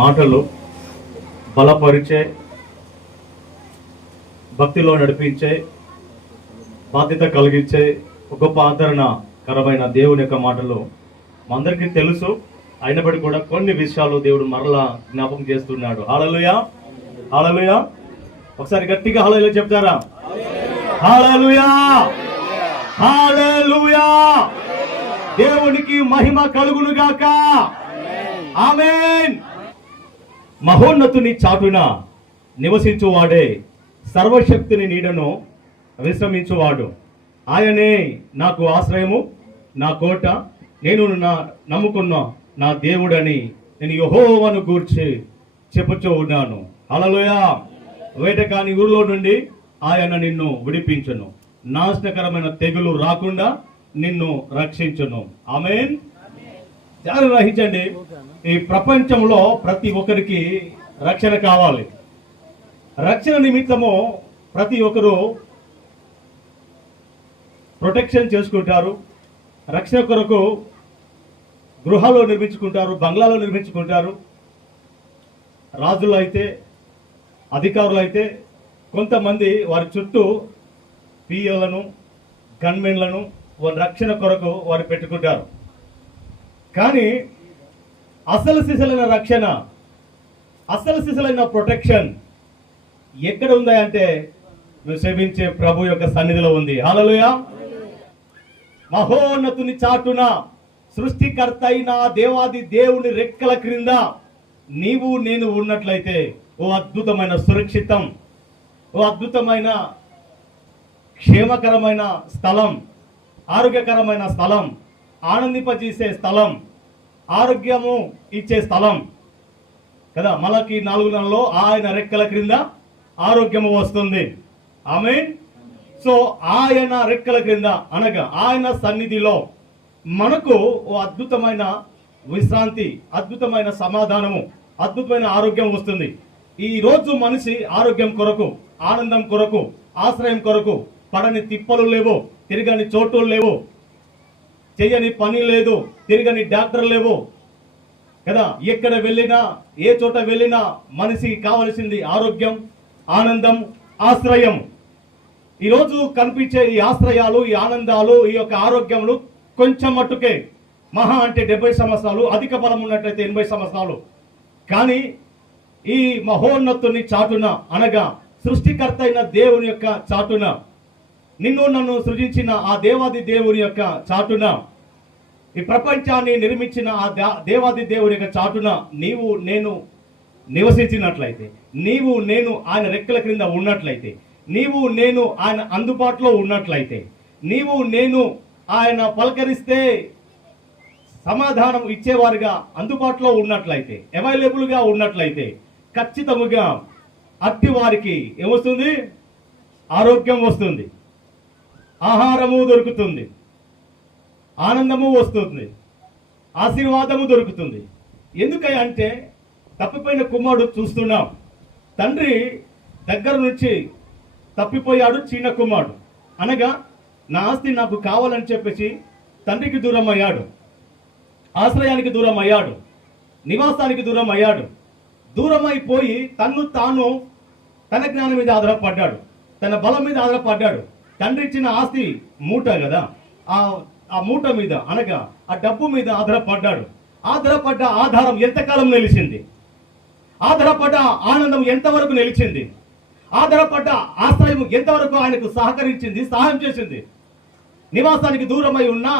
మాటలు బలపరిచే, భక్తిలో నడిపించే, బాధ్యత కలిగించే గొప్ప ఆదరణకరమైన దేవుని యొక్క మాటలు అందరికీ తెలుసు. అయినప్పటికీ కూడా కొన్ని విషయాలు దేవుడు మరలా జ్ఞాపకం చేస్తున్నాడు. హల్లెలూయా, హల్లెలూయా. ఒకసారి గట్టిగా హల్లెలూయా చెప్తారా? హల్లెలూయా, హల్లెలూయా. దేవునికి మహిమ కలుగును గాక. ఆమేన్. మహోన్నతుని చాటున నివసించువాడే సర్వశక్తిని నీడను విశ్రమించువాడు. ఆయనే నాకు ఆశ్రయము, నా కోట, నేను నమ్ముకున్న నా దేవుడని నేను యెహోవాను గూర్చి చెప్పుచూ ఉన్నాను. హల్లెలూయా. వేటకాని ఊరిలో నుండి ఆయన నిన్ను విడిపించును, నాశనకరమైన తెగులు రాకుండా నిన్ను రక్షించును. ఆమేన్. చాలా గ్రహించండి, ఈ ప్రపంచంలో ప్రతి ఒక్కరికి రక్షణ కావాలి. రక్షణ నిమిత్తము ప్రతి ఒక్కరు ప్రొటెక్షన్ చేసుకుంటారు. రక్షణ కొరకు గృహాలు నిర్మించుకుంటారు, బంగ్లాలు నిర్మించుకుంటారు. రాజులు అయితే, అధికారులు అయితే కొంతమంది వారి చుట్టూ పిఎలను, గన్మెన్లను వారి రక్షణ కొరకు వారు పెట్టుకుంటారు. కానీ అసలు సిసలైన రక్షణ, అసలు సిసలైన ప్రొటెక్షన్ ఎక్కడ ఉంది అంటే నువ్వు సేవించే ప్రభు యొక్క సన్నిధిలో ఉంది. హల్లెలూయా. మహోన్నతుని చాటున సృష్టికర్త అయిన దేవాది దేవుని రెక్కల క్రింద నీవు నేను ఉన్నట్లయితే ఓ అద్భుతమైన సురక్షితం, ఓ అద్భుతమైన క్షేమకరమైన స్థలం, ఆరోగ్యకరమైన స్థలం, ఆనందింపజేసే స్థలం, ఆరోగ్యము ఇచ్చే స్థలం కదా. మలకి 4:4 ఆయన రెక్కల క్రింద ఆరోగ్యము వస్తుంది. ఆమేన్. సో ఆయన రెక్కల క్రింద అనగా ఆయన సన్నిధిలో మనకు ఓ అద్భుతమైన విశ్రాంతి, అద్భుతమైన సమాధానము, అద్భుతమైన ఆరోగ్యం వస్తుంది. ఈ రోజు మనిషి ఆరోగ్యం కొరకు, ఆనందం కొరకు, ఆశ్రయం కొరకు పడని తిప్పలు లేవు, తిరగని చోటులు లేవు, చెయ్యని పని లేదు, తిరగని డాక్టర్ లేవు కదా. ఎక్కడ వెళ్ళినా, ఏ చోట వెళ్ళినా మనిషికి కావలసింది ఆరోగ్యం, ఆనందం, ఆశ్రయం. ఈరోజు కనిపించే ఈ ఆశ్రయాలు, ఈ ఆనందాలు, ఈ యొక్క ఆరోగ్యములు కొంచెం మట్టుకే, మహా అంటే 70 సంవత్సరాలు, అధిక బలం ఉన్నట్లయితే 80 సంవత్సరాలు. కానీ ఈ మహోన్నతుని చాటున అనగా సృష్టికర్త అయిన దేవుని యొక్క చాటున, నిన్ను నన్ను సృజించిన ఆ దేవాది దేవుని యొక్క చాటున, ఈ ప్రపంచాన్ని నిర్మించిన ఆ దేవాది దేవుని యొక్క చాటున నీవు నేను నివసించినట్లయితే, నీవు నేను ఆయన రెక్కల క్రింద ఉన్నట్లయితే, నీవు నేను ఆయన అందుబాటులో ఉన్నట్లయితే, నీవు నేను ఆయన పలకరిస్తే సమాధానం ఇచ్చేవారుగా అందుబాటులో ఉన్నట్లయితే, అవైలబుల్గా ఉన్నట్లయితే, ఖచ్చితంగా అట్టి వారికి ఏమొస్తుంది? ఆరోగ్యం వస్తుంది, ఆహారము దొరుకుతుంది, ఆనందము వస్తుంది, ఆశీర్వాదము దొరుకుతుంది. ఎందుకంటే తప్పిపోయిన కుమారుడు చూస్తున్నాం. తండ్రి దగ్గర నుంచి తప్పిపోయాడు చిన్న కుమారుడు. అనగా నా ఆస్తి నాకు కావాలని చెప్పేసి తండ్రికి దూరం అయ్యాడు, ఆశ్రయానికి దూరం అయ్యాడు, నివాసానికి దూరం అయ్యాడు. దూరం అయిపోయి తాను తన జ్ఞానం మీద ఆధారపడ్డాడు, తన బలం మీద ఆధారపడ్డాడు. తండ్రి ఇచ్చిన ఆస్తి మూట కదా, ఆ మూట మీద అనగా ఆ డబ్బు మీద ఆధారపడ్డాడు. ఆధారపడ్డ ఆధారం ఎంతకాలం నిలిచింది? ఆధారపడ్డ ఆనందం ఎంతవరకు నిలిచింది? ఆధారపడ్డ ఆశ్రయం ఎంతవరకు ఆయనకు సహకరించింది, సహాయం చేసింది? నివాసానికి దూరమై ఉన్నా,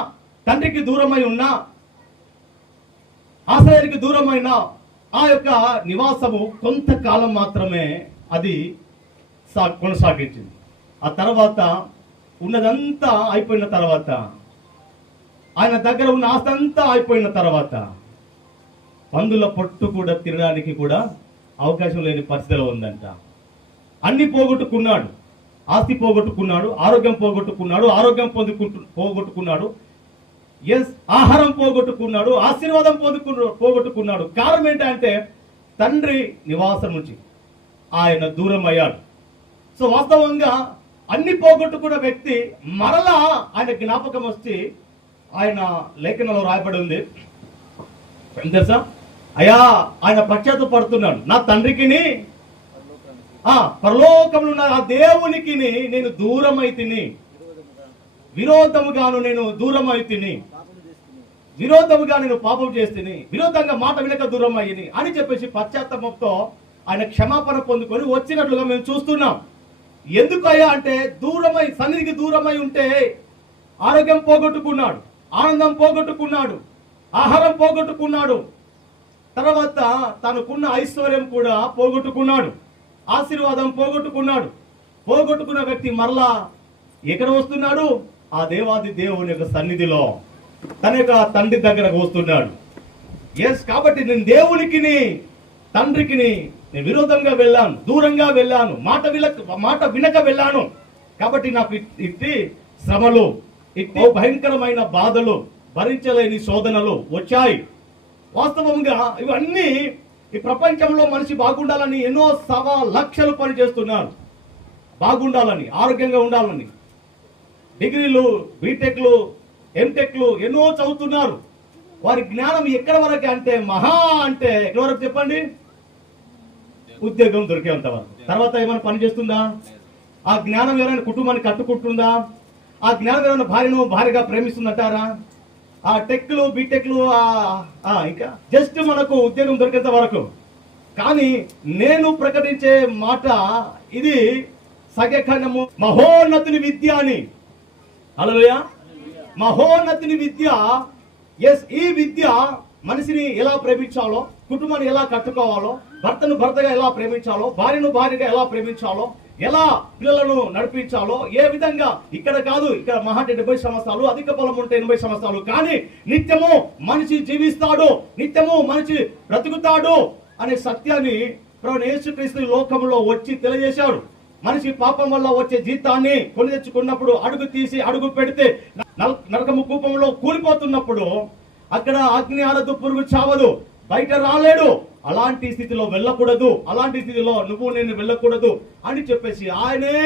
తండ్రికి దూరమై ఉన్నా, ఆశ్రయానికి దూరమైన ఆ యొక్క నివాసము కొంతకాలం మాత్రమే అది కొనసాగించింది. ఆ తర్వాత ఉన్నదంతా అయిపోయిన తర్వాత, ఆయన దగ్గర ఉన్న ఆస్తి అంతా అయిపోయిన తర్వాత పందుల పొట్టు కూడా తినడానికి కూడా అవకాశం లేని పరిస్థితిలో ఉందంట. అన్ని పోగొట్టుకున్నాడు, ఆస్తి పోగొట్టుకున్నాడు, ఆరోగ్యం పోగొట్టుకున్నాడు, పోగొట్టుకున్నాడు, ఆహారం పోగొట్టుకున్నాడు, ఆశీర్వాదం పోగొట్టుకున్నాడు. కారణం ఏంటంటే తండ్రి నివాసం నుంచి ఆయన దూరం అయ్యాడు. సో వాస్తవంగా అన్ని పోగొట్టుకున్న వ్యక్తి మరలా ఆయన జ్ఞాపకం వచ్చి ఆయన లేఖనంలో రాయబడి ఉంది తెలుసా? అయ్యా ఆయన పశ్చాత్తపడుతున్నాడు, నా తండ్రికిని పరలోకంలో ఉన్న ఆ దేవునికి నేను దూరమై తిని, విరోధముగాను నేను దూరమై తిని, విరోధముగా నేను పాపం చేస్తేని, విరోధంగా మాట వినక దూరం అయ్యి అని చెప్పేసి పశ్చాత్తాపంతో ఆయన క్షమాపణ పొందుకొని వచ్చినట్లుగా మేము చూస్తున్నాం. ఎందుకయ్యా అంటే దూరమై, సన్నిధికి దూరమై ఉంటే ఆరోగ్యం పోగొట్టుకున్నాడు, ఆనందం పోగొట్టుకున్నాడు, ఆహారం పోగొట్టుకున్నాడు, తర్వాత తనకున్న ఐశ్వర్యం కూడా పోగొట్టుకున్నాడు, ఆశీర్వాదం పోగొట్టుకున్నాడు. పోగొట్టుకున్న వ్యక్తి మరలా ఎక్కడ వస్తున్నాడు? ఆ దేవాది దేవుని యొక్క సన్నిధిలో తన యొక్క తండ్రి దగ్గరకు వస్తున్నాడు. ఎస్, కాబట్టి నేను దేవునికి తండ్రికి నేను విరోధంగా వెళ్ళాను, దూరంగా వెళ్ళాను, మాట వినక వెళ్ళాను. కాబట్టి నాకు ఇట్టి శ్రమలు, ఇట్టి భయంకరమైన బాధలు, భరించలేని శోధనలు వచ్చాయి. వాస్తవంగా ఇవన్నీ ఈ ప్రపంచంలో మనిషి బాగుండాలని ఎన్నో లక్షలు పని చేస్తున్నారు. బాగుండాలని, ఆరోగ్యంగా ఉండాలని డిగ్రీలు, బీటెక్లు, ఎంటెక్లు ఎన్నో చదువుతున్నారు. వారి జ్ఞానం ఎక్కడ వరకు అంటే అంటే ఎక్కడ వరకు చెప్పండి? ఉద్యోగం దొరికేంత వరకు. తర్వాత ఏమైనా పని చేస్తుందా? ఆ జ్ఞానం ఎవరైనా కుటుంబాన్ని కట్టుకుంటుందా? ఆ జ్ఞానం ఎవరైనా భార్యగా ప్రేమిస్తుందంటారా? ఆ టెక్లు, బీటెక్లు ఇంకా జస్ట్ మనకు ఉద్యోగం దొరికేంత వరకు. కానీ నేను ప్రకటించే మాట ఇది సగఖండము మహోన్నతుని విద్య అని. హల్లెలూయా, మహోన్నతుని విద్య. ఎస్, ఈ విద్య మనిషిని ఎలా ప్రేమించాలో, కుటుంబాన్ని ఎలా కట్టుకోవాలో, భర్తను భర్తగా ఎలా ప్రేమించాలో, భార్యను భార్యగా ఎలా ప్రేమించాలో, ఎలా పిల్లలను నడిపించాలో, ఏ విధంగా ఇక్కడ కాదు, ఇక్కడ మహా 70 సంవత్సరాలు, అధిక బలం ఉంటే 80 సంవత్సరాలు, కానీ నిత్యము మనిషి జీవిస్తాడు, నిత్యము మనిషి బ్రతుకుతాడు అనే సత్యాన్ని ప్రభువైన యేసుక్రీస్తు లోకంలో వచ్చి తెలియజేశాడు. మనిషి పాపం వల్ల వచ్చే జీతాన్ని కొని తెచ్చుకున్నప్పుడు, అడుగు తీసి అడుగు పెడితే నరకము కూపంలో కూలిపోతున్నప్పుడు, అక్కడ అగ్ని ఆడదు, పురుగు చావదు, బయట రాలేడు. అలాంటి స్థితిలో వెళ్ళకూడదు, అలాంటి స్థితిలో నువ్వు నేను వెళ్ళకూడదు అని చెప్పేసి ఆయనే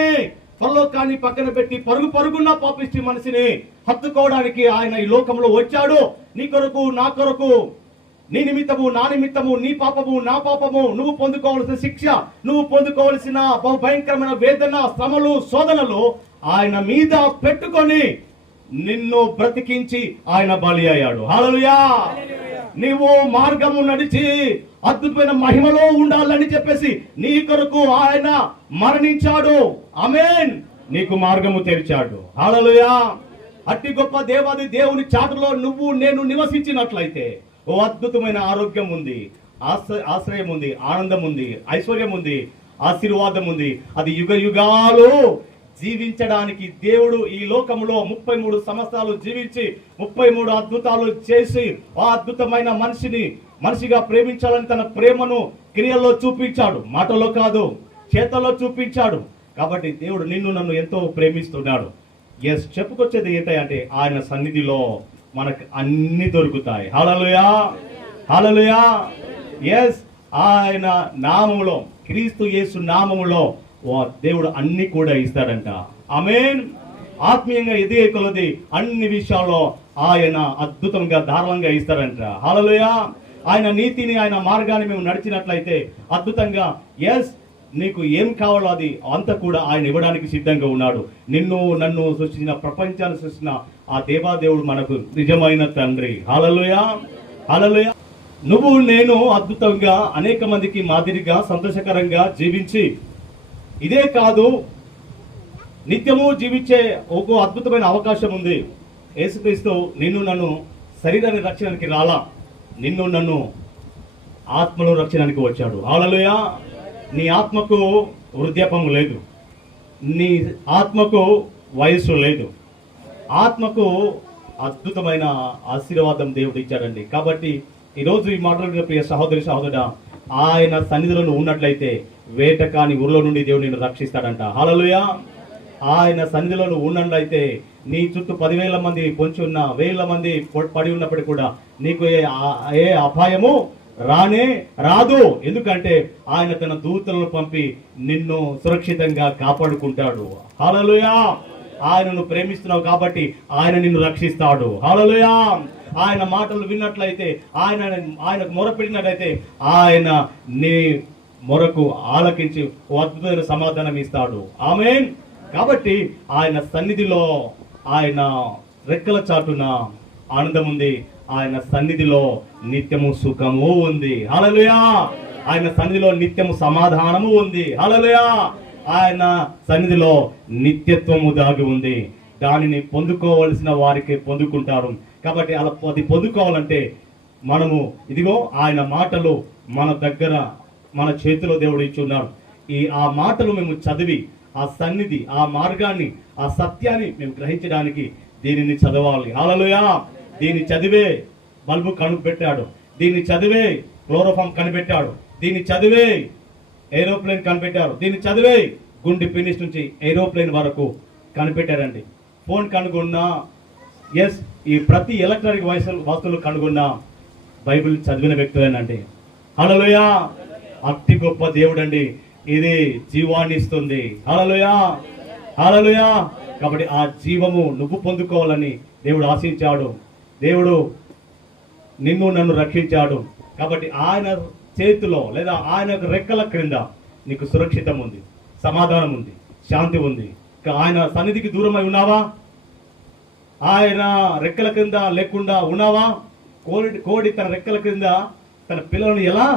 పరలోకాన్ని పక్కన పెట్టి పరుగున పాపిష్టి మనిషిని హత్తుకోవడానికి ఆయన ఈ లోకంలో వచ్చాడు. నీ కొరకు, నా కొరకు, నీ నిమిత్తము, నా నిమిత్తము, నీ పాపము, నా పాపము, నువ్వు పొందుకోవలసిన శిక్ష, నువ్వు పొందుకోవలసిన భయంకరమైన వేదన, శ్రమలు, శోధనలు ఆయన మీద పెట్టుకొని నిన్ను బ్రతికించి ఆయన బలి అయ్యాడు. హల్లెలూయా. నీవు మార్గము నడిచి అద్భుతమైన మహిమలో ఉండాలని చెప్పేసి నీ కొరకు ఆయన మరణించాడు. ఆమేన్. నీకు మార్గము తెరిచాడు. హల్లెలూయా. అట్టి గొప్ప దేవాది దేవుని చాటులో నువ్వు నేను నివసించినట్లయితే ఓ అద్భుతమైన ఆరోగ్యం ఉంది, ఆశ్రయం ఉంది, ఆనందం ఉంది, ఐశ్వర్యం ఉంది, ఆశీర్వాదం ఉంది. అది యుగ యుగాలు జీవించడానికి దేవుడు ఈ లోకంలో 33 సంవత్సరాలు జీవించి 33 అద్భుతాలు చేసి ఆ అద్భుతమైన మనిషిగా ప్రేమించాలని తన ప్రేమను క్రియల్లో చూపించాడు, మాటలో కాదు, చేతల్లో చూపించాడు. కాబట్టి దేవుడు నిన్ను నన్ను ఎంతో ప్రేమిస్తున్నాడు. ఎస్, చెప్పుకొచ్చేది ఏంటంటే ఆయన సన్నిధిలో మనకు అన్ని దొరుకుతాయి. హల్లెలూయా, హల్లెలూయా. ఎస్, ఆయన నామములో, క్రీస్తు యేసు నామములో దేవుడు అన్ని కూడా ఇస్తాడంట. ఆమేన్. ఆత్మీయంగా ఎదిగే కొలది అన్ని విషయాల్లో ఆయన అద్భుతంగా ధారాళంగా ఇస్తాడంట. హల్లెలూయా. ఆయన నీతిని, ఆయన మార్గాన్ని మేము నడిచినట్లయితే అద్భుతంగా, ఎస్, నీకు ఏం కావాలో అది అంత కూడా ఆయన ఇవ్వడానికి సిద్ధంగా ఉన్నాడు. నిన్ను నన్ను సృష్టించిన, ప్రపంచాన్ని సృష్టించిన ఆ దేవాదేవుడు మనకు నిజమైన తండ్రి. హల్లెలూయా, హల్లెలూయా. నువ్వు నేను అద్భుతంగా అనేక మందికి మాదిరిగా సంతోషకరంగా జీవించి, ఇదే కాదు నిత్యము జీవించే ఒక అద్భుతమైన అవకాశం ఉంది. యేసుక్రీస్తు నిన్ను నన్ను శరీరాన్ని రక్షణకి రాలా, నిన్ను నన్ను ఆత్మలో రక్షణకి వచ్చాడు. హల్లెలూయా. నీ ఆత్మకు వృద్ధాపం లేదు, నీ ఆత్మకు వయస్సు లేదు, ఆత్మకు అద్భుతమైన ఆశీర్వాదం దేవుడు ఇచ్చాడండి. కాబట్టి ఈరోజు ఈ మాటలు ప్రియ సహోదరి సహోదరుడా, ఆయన సన్నిధిలో ఉన్నట్లయితే వేట కాని ఊర్లో నుండి దేవుడు నిన్ను రక్షిస్తాడంట. హల్లెలూయా. ఆయన సన్నిధిలో ఉన్నట్లయితే నీ చుట్టూ 10,000 మంది పొంచి ఉన్న, 1,000 మంది పడి ఉన్నప్పటికీ కూడా నీకు ఏ అపాయము రాదు. ఎందుకంటే ఆయన తన దూతలను పంపి నిన్ను సురక్షితంగా కాపాడుకుంటాడు. హల్లెలూయా. ఆయనను ప్రేమిస్తున్నావు కాబట్టి ఆయన నిన్ను రక్షిస్తాడు. హల్లెలూయా. ఆయన మాటలు విన్నట్లయితే, ఆయనకు మొరపెట్టినట్లయితే ఆయన నీ మొరకు ఆలకించి ఓ అద్భుతమైన సమాధానం ఇస్తాడు. ఆమేన్. కాబట్టి ఆయన సన్నిధిలో, ఆయన రెక్కల చాటున ఆనందం ఉంది. ఆయన సన్నిధిలో నిత్యము సుఖము ఉంది. హల్లెలూయా. ఆయన సన్నిధిలో నిత్యము సమాధానము ఉంది. హల్లెలూయా. ఆయన సన్నిధిలో నిత్యత్వము దాగి ఉంది. దానిని పొందుకోవలసిన వారికి పొందుకుంటారు. కాబట్టి అలా అది పొందుకోవాలంటే మనము ఇదిగో ఆయన మాటలు మన దగ్గర, మన చేతిలో దేవుడు ఇచ్చి ఉన్నాడు. ఆ మాటలు మేము చదివి, ఆ సన్నిధి, ఆ మార్గాన్ని, ఆ సత్యాన్ని మేము గ్రహించడానికి దీనిని చదవాలి. హల్లెలూయా. దీన్ని చదివే బల్బు కనిపెట్టాడు, దీన్ని చదివే క్లోరోఫామ్ కనిపెట్టాడు, దీన్ని చదివే ఏరోప్లేన్ కనిపెట్టారు, దీన్ని చదివే గుండె ఫినిష్ నుంచి ఏరోప్లేన్ వరకు కనిపెట్టారండి. ఫోన్ కనుగొన్నా, ఎస్, ఈ ప్రతి ఎలక్ట్రానిక్ వస్తువులు కనుగొన్నా బైబిల్ చదివిన వ్యక్తులేనండి. హల్లెలూయా. అతి గొప్ప దేవుడు అండి. ఇది జీవాన్ని ఇస్తుంది. హల్లెలూయా. హల్లెలూయా. కాబట్టి ఆ జీవము నువ్వు పొందుకోవాలని దేవుడు ఆశించాడు. దేవుడు నిన్ను నన్ను రక్షించాడు. కాబట్టి ఆయన చేతిలో లేదా ఆయన రెక్కల క్రింద నీకు సురక్షితం ఉంది, సమాధానం ఉంది, శాంతి ఉంది. ఆయన సన్నిధికి దూరమై ఉన్నావా? ఆయన రెక్కల క్రింద లేకుండా ఉన్నావా? కోడి తన రెక్కల క్రింద తన పిల్లలను ఎలా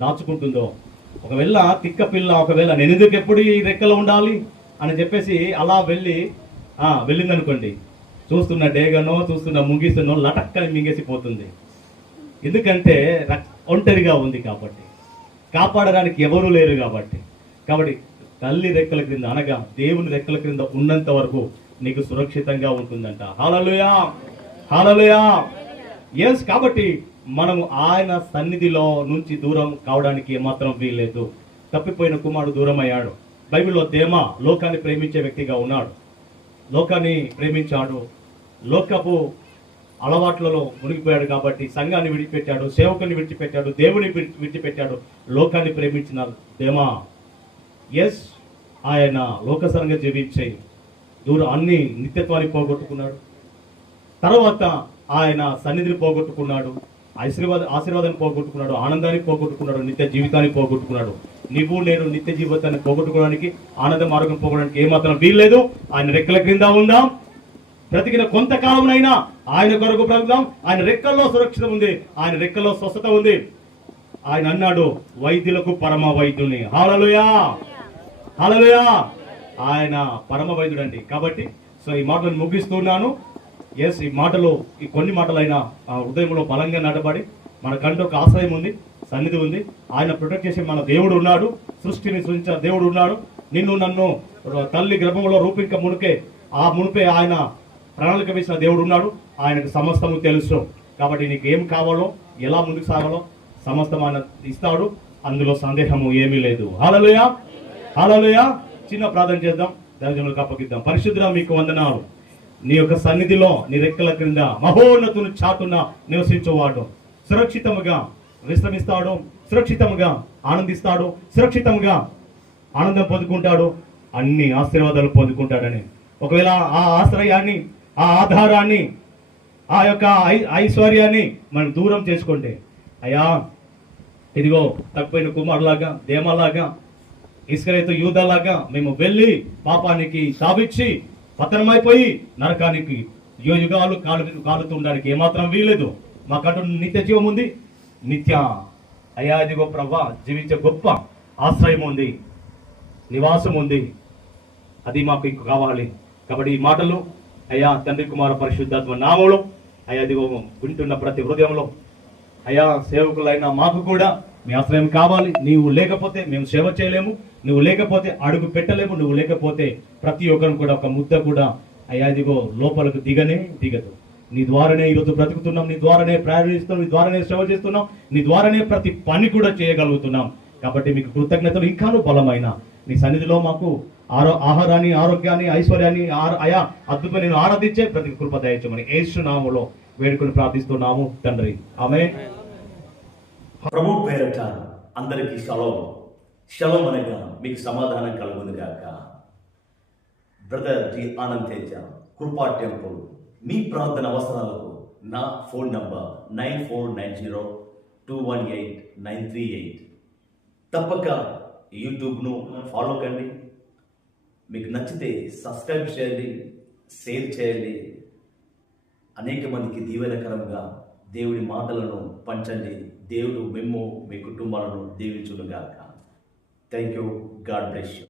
దాచుకుంటుందో, ఒకవేళ తిక్క పిల్ల ఒకవేళ నేను ఎందుకు ఎప్పుడు ఈ రెక్కలు ఉండాలి అని చెప్పేసి అలా వెళ్ళిందనుకోండి, చూస్తున్న డేగనో చూస్తున్న ముగిస్తున్నో లటక్కని మింగేసిపోతుంది. ఎందుకంటే ఒంటరిగా ఉంది కాబట్టి, కాపాడడానికి ఎవరూ లేరు కాబట్టి. తల్లి రెక్కల క్రింద అనగా దేవుని రెక్కల క్రింద ఉన్నంత వరకు నీకు సురక్షితంగా ఉంటుందంట. హల్లెలూయా. హల్లెలూయా. ఎస్. కాబట్టి మనము ఆయన సన్నిధిలో నుంచి దూరం కావడానికి ఏమాత్రం వీల్లేదు. తప్పిపోయిన కుమారుడు దూరం అయ్యాడు. బైబిల్లో దేమా లోకాన్ని ప్రేమించే వ్యక్తిగా ఉన్నాడు. లోకాన్ని ప్రేమించాడు, లోకపు అలవాట్లలో మునిగిపోయాడు. కాబట్టి సంఘాన్ని విడిచిపెట్టాడు, సేవకుని విడిచిపెట్టాడు, దేవుని విడిచిపెట్టాడు, లోకాన్ని ప్రేమించిన దేమా. ఎస్, ఆయన లోకసరంగా జీవించే అన్ని నిత్యత్వాన్ని పోగొట్టుకున్నాడు. తర్వాత ఆయన సన్నిధిని పోగొట్టుకున్నాడు, ఆశీర్వాదాన్ని పోగొట్టుకున్నాడు, ఆనందాన్ని పోగొట్టుకున్నాడు, నిత్య జీవితాన్ని పోగొట్టుకున్నాడు. నీవు నేను నిత్య జీవితాన్ని పోగొట్టుకోవడానికి, ఆనంద మార్గం పోగొట్టడానికి ఏమాత్రం వీల్లేదు. ఆయన రెక్కల క్రింద ఉందాం. బ్రతికిన కొంతకాలంనైనా ఆయన కొరకు బ్రతుకుదాం. ఆయన రెక్కల్లో సురక్షితం ఉంది, ఆయన రెక్కల్లో స్వస్థత ఉంది. ఆయన అన్నాడు, వైద్యులకు పరమ వైద్యుని. హల్లెలూయా. హల్లెలూయా. ఆయన పరమ వైద్యుడు అండి. కాబట్టి ఈ మాటలను ముగిస్తున్నాను. ఎస్, ఈ కొన్ని మాటలైనా హృదయంలో బలంగా నాటబడి మనకంటూ ఒక ఆశ్రయం ఉంది, సన్నిధి ఉంది. ఆయన ప్రొటెక్ట్ చేసే మన దేవుడు ఉన్నాడు, సృష్టిని సృష్టించిన దేవుడు ఉన్నాడు. నిన్ను నన్ను తల్లి గర్భంలో రూపింక మునిపే ఆయన ప్రణాళిక వేసిన దేవుడు ఉన్నాడు. ఆయనకు సమస్తము తెలుసు. కాబట్టి నీకు ఏం కావాలో, ఎలా ముందుకు సాగాలో సమస్తం ఆయన ఇస్తాడు. అందులో సందేహము ఏమీ లేదు. హల్లెలూయా. హల్లెలూయా. చిన్న ప్రార్థన చేద్దాం, దైవజనులకు అప్పగిద్దాం. పరిశుద్ధుడా, మీకు వందనాలు. నీ యొక్క సన్నిధిలో నీ రెక్కల క్రింద మహోన్నతుని చాటున నివసించేవాడు సురక్షితముగా విశ్రమిస్తాడు, సురక్షితముగా ఆనందిస్తాడు, సురక్షితంగా ఆనందం పొందుకుంటాడు, అన్ని ఆశీర్వాదాలు పొందుకుంటాడని. ఒకవేళ ఆ ఆశ్రయాన్ని, ఆ ఆధారాన్ని, ఆ యొక్క ఐశ్వర్యాన్ని మనం దూరం చేసుకుంటే, అయ్యా ఇదిగో తప్పిపోయిన కుమారులాగా, దేమలాగా, ఇస్కరేతు యూదాలాగా మేము వెళ్ళి పాపానికి తావిచ్చి పతనమైపోయి నరకానికి యుగాలు కాలుతుండడానికి ఏమాత్రం వీలేదు. మాకంటూ నిత్య జీవం ఉంది, నిత్య అయ్యా ఇదిగో ప్రభా జీవించే గొప్ప ఆశ్రయం ఉంది, నివాసం ఉంది. అది మాకు ఇంక కావాలి. కాబట్టి ఈ మాటలు అయ్యా తండ్రి కుమార పరిశుద్ధాత్మ నామంలో అయ్యా ఇదిగో వింటున్న ప్రతి హృదయంలో అయ్యా సేవకులైన మాకు కూడా మీ ఆశ్రయం కావాలి. నీవు లేకపోతే మేము సేవ చేయలేము, నువ్వు లేకపోతే అడుగు పెట్టలేము, నువ్వు లేకపోతే ప్రతి ఒక్కరు కూడా ఒక ముద్ద కూడా అయ్యా ఇదిగో లోపలకు దిగదు. నీ ద్వారానే ఈరోజు బ్రతుకుతున్నాం, నీ ద్వారానే ప్రయాణిస్తున్నాం, నీ ద్వారానే సేవ చేస్తున్నాం, నీ ద్వారానే ప్రతి పని కూడా చేయగలుగుతున్నాం. కాబట్టి మీకు కృతజ్ఞతలు. ఇంకాను బలమైన నీ సన్నిధిలో మాకు ఆహారాన్ని, ఆరోగ్యాన్ని, ఐశ్వర్యాన్ని అయా అద్భుతమైన నేను ఆరాధించే ప్రతి కృప దయచేయమని యేసు నామములో వేడుకొని ప్రార్థిస్తున్నాము తండ్రి. ఆమేన్. ప్రభు పేరట అందరికీ షలోమ్. షలోమ్ అనగా మీకు సమాధానం కలుగును గాక. బ్రదర్ టి ఆనంద్ తేజ, కృపా టెంపుల్. మీ ప్రార్థన అవసరాలకు నా ఫోన్ నంబర్ 9490218938. తప్పక యూట్యూబ్ను ఫాలో కండి. మీకు నచ్చితే సబ్స్క్రైబ్ చేయండి, షేర్ చేయండి. అనేక మందికి దీవెనకరంగా దేవుడి మాటలను పంచండి. దేవుడు మేము మీ కుటుంబాలను దీవించునుగాక. Thank you. God bless you.